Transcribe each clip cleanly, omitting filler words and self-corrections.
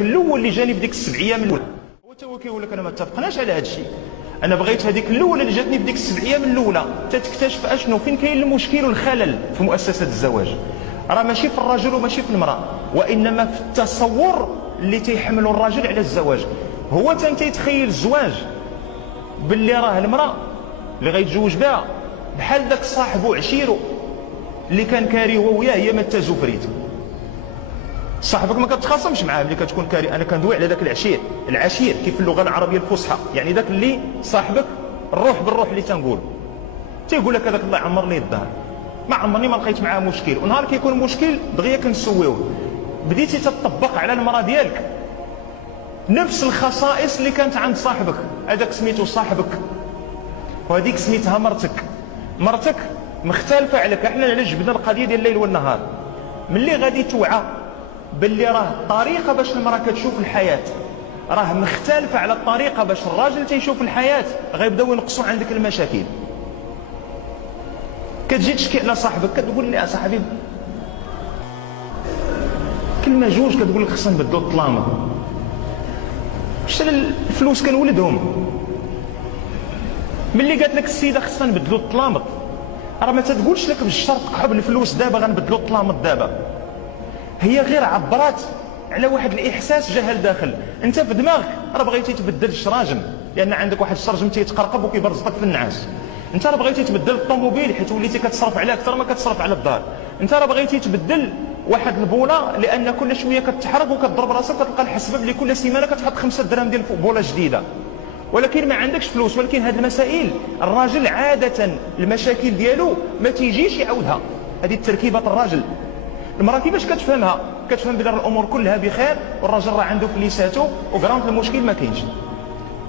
الاول اللي جاني في ديك السبع ايام الاولى هو تا هو كيقول لك انا ما اتفقناش على هذا الشيء. انا بغيت هذيك الاولى اللي جاتني في ديك السبع ايام الاولى تكتشف اشنو فين كاين المشكل والخلل في مؤسسه الزواج. راه ماشي في الرجل وماشي في المراه، وانما في التصور اللي تيحملوا الراجل على الزواج. هو تيتخيل الزواج باللي راه المراه اللي غيتزوج بها بحال داك صاحبو عشيرو اللي كان كاري هو وياه هي ما تزوفريت. صاحبك ما كتخاصمش معاه ملي كتكون كاري. انا كندوي على داك العشير كيف اللغه العربيه الفصحى، يعني داك اللي صاحبك الروح بالروح اللي تنقول. تيقول لك هذاك الله يعمر لي الدار، ما عمرني ما لقيت معاه مشكل، ونهار كيكون مشكل دغيا كنسويوه. بديتي تطبق على المراه ديالك نفس الخصائص اللي كانت عند صاحبك. هذاك سميتو صاحبك وهذيك سميتها مرتك. مرتك مختلفه عليك. احنا علاش جبنا القضيه ديال الليل والنهار؟ ملي غادي توعى باللي راه الطريقه باش المراه كتشوف الحياه راه مختلفه على الطريقه باش الراجل تيشوف الحياه، غيبداو ينقصوا عندك المشاكل. كتجي تشكي على صاحبك كتقول لي اصاحبي كلمه جوج كتقول لك خصنا نبدلوا الطلامه. شتي الفلوس كنولدهم. ملي قالت لك السيده خصنا نبدلوا الطلامط راه ما تتقولش لك بالشرط قحب الفلوس دابا غنبدلوا الطلامط دابا. هي غير عبرات على واحد الاحساس جا لداخل. انت في دماغك راه بغيتي تبدل الشراجم لان عندك واحد الشرجم تيتقرقب وكيبرزطك في النعاس. انت راه بغيتي تبدل الطوموبيل حيت وليتي كتصرف عليه اكثر ما كتصرف على الدار. انت راه بغيتي تبدل واحد البوله لان كل شويه كتحرق وكتضرب راسك كتلقى الحسبه بلي كل سيمانه كتحط 5 دراهم ديال بوله جديده، ولكن ما عندكش فلوس. ولكن هذه المسائل الراجل عاده المشاكل ديالو ما تيجيش يعاودها. هذه تركيبه الراجل. المراه كيفاش كتفهمها؟ كتفهم بلي الامور كلها بخير والراجل راه عنده فليساتو وكرامت المشكل ما كاينش.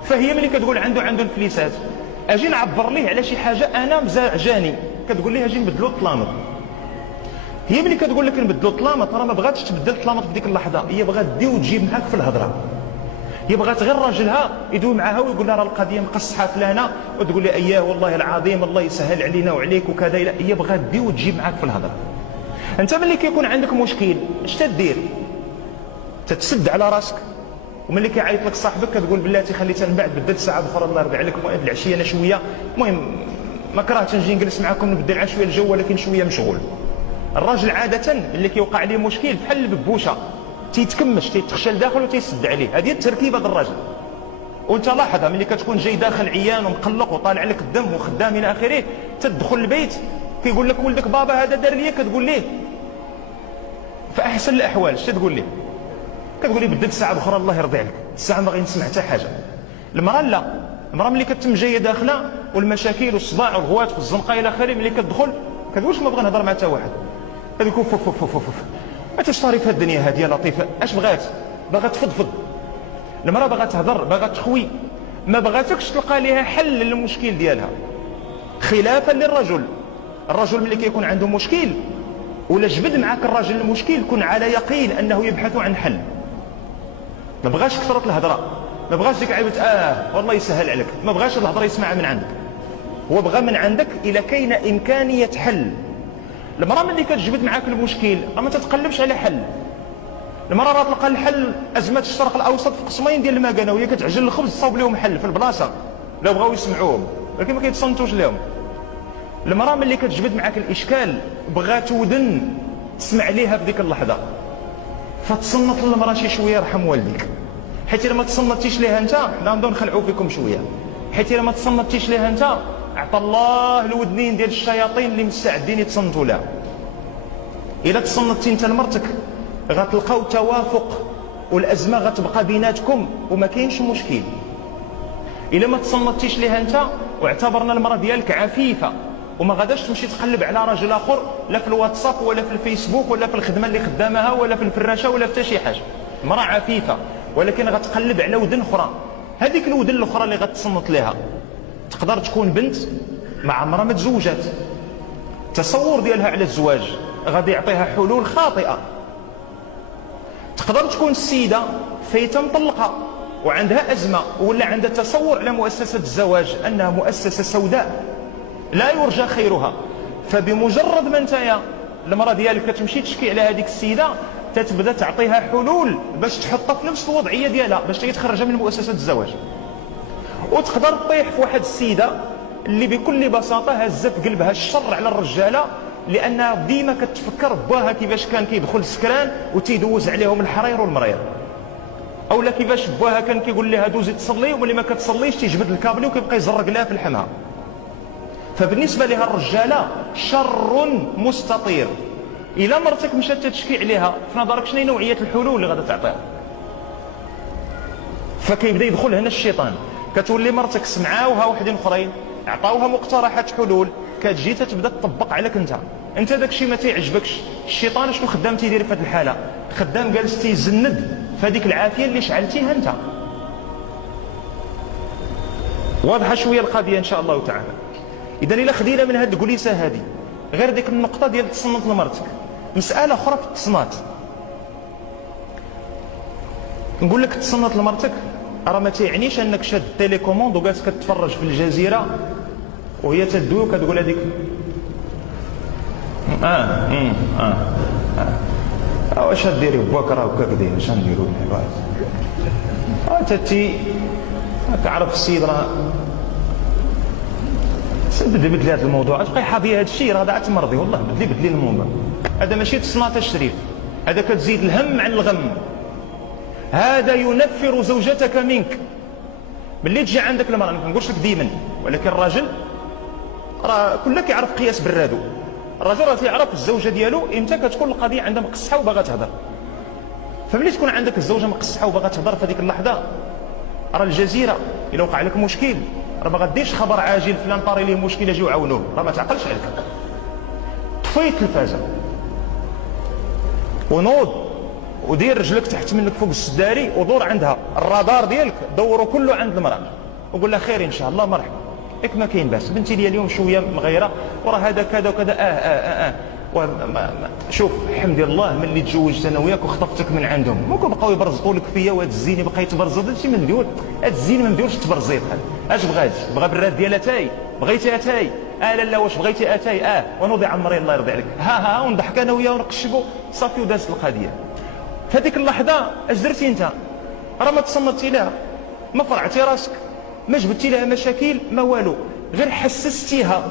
فهي ملي كتقول عنده الفليسات اجي نعبر ليه على شي حاجه انا مزعجاني كتقول ليه اجي نبدلوا الطلامط. هي ملي كتقول لك نبدلوا الطلامط راه ما بغاتش تبدل الطلامط في ديك اللحظه، هي بغات تدي وتجيب معاك في الهضره. هي بغات غير راجلها يدوي معاها ويقول لها راه القضيه مقصحه فلانه وتقول لي اياه والله العظيم الله يسهل علينا وعليك وكذا. هي بغات تدي وتجيب معاك في الهضره. انت ملي كيكون عندك مشكل اش تدير؟ تتسد على راسك. وملي كيعيط لك صاحبك كتقول بلاتي خليتها من بعد بدلت ساعه اخرى الله يرضي عليك. المهم العشيه انا شويه المهم ما كرهتش نجي نجلس معكم نبدل على شويه الجو ولكن شويه مشغول. الراجل عاده اللي كيوقع عليه مشكل بحال الببوشه تيتكمش تيتخشى لداخل وتيسد عليه. هذه التركيبه ديال الراجل. وانت لاحظها ملي كتكون جاي داخل عيان ومقلق وطالع لك الدم وخدام الى اخره تدخل البيت كيقول لك ولدك بابا هذا دار لي كتقول ليه في احسن الاحوال اش تقول ليه؟ كتقول لي بدلت ساعه اخرى الله يرضي عليك. الساعه ما غادي نسمع حتى حاجه. المراه لا. المراه ملي كتم جايه داخله والمشاكل والصداع والغوات في الزنقه الى اخره ملي كتدخل كتقولش ما بغا نهضر مع حتى واحد. كتقول فوف فوف فوف فوف ما تشطاري في الدنيا هذه لطيفه. اش بغات؟ باغا تفضفض. المراه باغا تهضر باغا تخوي، ما بغاتكش تلقى لها حل للمشكل ديالها. خلافا للرجل. الرجل ملي كيكون عنده مشكل ولا جبد معك الراجل المشكل كن على يقين انه يبحث عن حل. ما بغاش كثره الهضره، ما بغاش ديك عيبه والله يسهل عليك، ما بغاش الهضره يسمعها من عندك. هو بغى من عندك الى كاين امكانيه حل. المراه ملي كتجبد معك المشكل راه ما تتقلبش على حل. المراه راه تلقى الحل ازمات الشرق الاوسط في قسمين ديال المكانه وهي كتعجن الخبز تصاوب لهم حل في البلاصه لا بغاو يسمعوهم ولكن ما كيتصنتوش لهم. المراه ملي كتجبد معك الاشكال بغات ودن تسمع ليها في ديك اللحظه فتصنت للمراه شي شويه يرحم والديك. حيت الا ما تصنتيش ليها انت حنا نبداو نخلعوا فيكم شويه. حيت الا ما تصنتيش ليها انت اعطى الله الودنين ديال الشياطين اللي مستعدين يتصنتوا لها. الا تصنتي انت لمرتك غتلقاو توافق والازمه غتبقى بيناتكم وما كاينش مشكل. الا ما تصنتيش ليها انت واعتبرنا المراه ديالك عفيفه وما غاداش تمشي تقلب على راجل اخر لا في الواتساب ولا في الفيسبوك ولا في الخدمه اللي خدامها ولا في الفراشه ولا في حتى شي حاجه. مراه عفيفه ولكن غتقلب على ودن اخرى. هذيك الودن الاخرى اللي غتصنت لها تقدر تكون بنت مع عمرها ما تزوجات، التصور ديالها على الزواج غادي يعطيها حلول خاطئه. تقدر تكون السيده فايته مطلقه وعندها ازمه ولا عندها تصور على مؤسسه الزواج انها مؤسسه سوداء لا يرجى خيرها. فبمجرد ما نتايا المراه ديالك كتمشي تشكي على هذيك السيده تتبدا تعطيها حلول باش تحطها في نفس الوضعيه ديالها، باش هي تخرجها من مؤسسه الزواج. وتقدر تطيح في واحد السيده اللي بكل بساطه هزه في قلبها الشر على الرجاله، لانها ديما كتفكر باها كيفاش كان كيدخل السكران وتيدوز عليهم الحرير والمرير، اولا كيفاش باها كان كيقول لها دوزي تصلي، وملي ما كتصليش تيجبد الكابلي وكيبقى يزرق لها في الحمها. فبالنسبه لها الرجاله شر مستطير. الا مرتك مشات تشكي عليها، في نظرك شنو هي نوعيه الحلول اللي غادا تعطيها؟ فكيبدا يدخل هنا الشيطان. كتولي مرتك سمعاوها وحدين اخرين عطاوها مقترحات حلول، كتجي تتبدا تطبق عليك انت داك الشيء ما تيعجبكش. الشيطان شنو خدام تيدير في هذه الحاله؟ خدام جالس تيزند في هذيك العافيه اللي شعلتيها انت. واضحه شويه القضيه ان شاء الله تعالى. اذا الا خدينا من هذه الكليسه هذه غير ديك النقطه ديال تصنت لمرتك، مساله اخرى في التصنات. نقول لك تصنت لمرتك راه ما تيعنيش انك شاد التيليكوموند وجالس كتفرج في الجزيره وهي تدوي وكتقول هذيك واش ديري باك راه هكاك داير، اش نديرو تي كعرف السيد راه بدلي هذا الموضوع، تبقى حاضيه هذا الشيء راه تمرضي. والله بدلي الموضوع. هذا ماشي تصنات الشريف، هذا كتزيد الهم عن الغم. هذا ينفر زوجتك منك. ملي تجي عندك المرأة، ما نقولش لك ديما، ولكن الراجل راه كلنا كيعرف قياس برادو. الراجل راه تيعرف الزوجه ديالو امتى كتكون القضيه عندها مقصحه وباغا تهضر. فملي تكون عندك الزوجه مقصحه وباغا تهضر في هذيك اللحظه، راه الجزيره الا وقع لك مشكل راه ما غاديش خبر عاجل فلان طاري ليه مشكل اجيو عاونوه، راه ما تعقلش عليك. طفي التلفازه ونوض ودير رجلك تحت منك فوق السداري ودور عندها الرادار ديالك، دوروا كله عند المراه وقول لها خير ان شاء الله مرحبا، ياك ما كاين باس بنتي ديالي اليوم شويه مغيره وراه هذا كذا وكذا. شوف الحمد لله ملي تزوجت انا وياك وخطفتك من عندهم، ممكن بقاو يبرزطوا لك فيا وهذا الزين بقى يتبرزط. هادشي ما ندير، هذا الزين ما نديرش التبرزيط. اش بغات؟ بغى براد ديال اتاي، بغيتي اتاي لا واش بغيتي اتاي ونوضي عمري الله يرضي عليك ها ونضحك انا وياه ونقشبوا صافي ودازت القضيه. في هذيك اللحظه اش درتي انت؟ راه ما تصنتي لها، ما فرعتي راسك، ما جبتي لها مشاكل، ما والو، غير حسستيها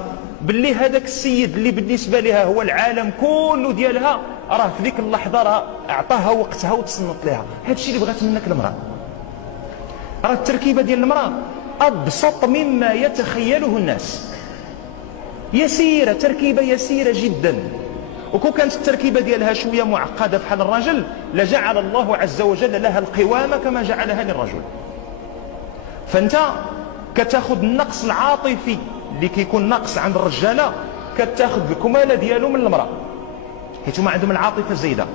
باللي هذاك السيد اللي بالنسبه لها هو العالم كله ديالها، راه في ذيك اللحظه راه اعطاها وقتها وتصنت لها. هذا الشيء اللي بغات منك المراه. راه التركيبه ديال المراه ابسط مما يتخيله الناس، يسيره، تركيبه يسيره جدا. وكون كانت التركيبه ديالها شويه معقده بحال الرجل لجعل الله عز وجل لها القوامه كما جعلها للرجل. فانت كتاخذ النقص العاطفي اللي كيكون ناقص عند الرجاله، كتاخذ الكماله ديالو من المراه، حيت هما عندهم العاطفه زايده،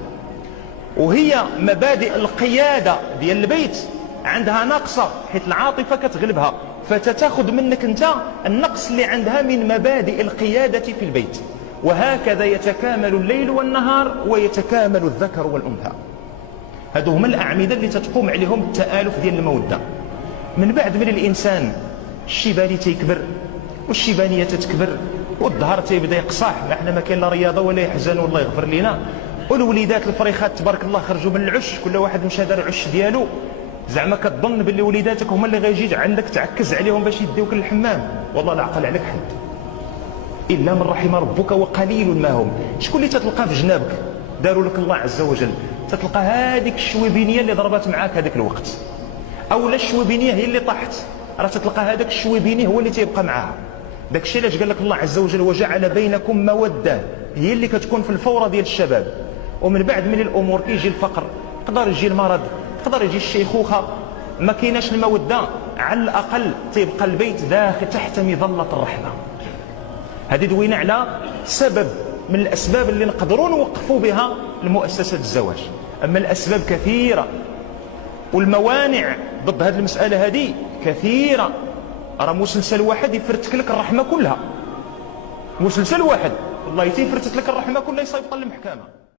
وهي مبادئ القياده ديال البيت عندها ناقصه حيت العاطفه كتغلبها، فتتاخذ منك انت النقص اللي عندها من مبادئ القياده في البيت. وهكذا يتكامل الليل والنهار ويتكامل الذكر والانثى. هادو هما الاعمده اللي تتقوم عليهم التآلف ديال الموده. من بعد من الانسان الشيباني تيكبر والشيبانيه تتكبر والظهر تيبدا يقصح، احنا ما كاين لا رياضه ولا يحزن والله يغفر لنا، والوليدات الفريخات تبارك الله خرجوا من العش، كل واحد مشى دار العش ديالو، زعما كتظن باللي وليداتك هما اللي غيجي عندك تعكز عليهم باش يديوك للحمام. والله لا عقل عليك حد الا من رحم ربك وقليل ما هم. شكون اللي تتلقى في جنابك داروا لك الله عز وجل؟ تتلقى هذيك الشويبينيه اللي ضربت معاك هذاك الوقت، او لا الشويبينيه هي اللي طاحت، راه تتلقى هذاك الشويبيني هو اللي تيبقى معاها. داك الشيء علاش قال لك الله عز وجل وجعل بينكم موده، هي اللي كتكون في الفوره ديال الشباب. ومن بعد من الامور كيجي الفقر، يقدر يجي المرض، يقدر يجي الشيخوخه، ما كايناش الموده، على الاقل تيبقى البيت داخل تحت مظله الرحمه. هذه دوينا على سبب من الاسباب اللي نقدروا نوقفوا بها المؤسسه الزواج. اما الاسباب كثيره والموانع ضد هذه المساله هذه كثيره. راه مسلسل واحد يفرتك لك الرحمه كلها، مسلسل واحد والله تيفرتك لك الرحمه كلها، يصيفط للمحكمه.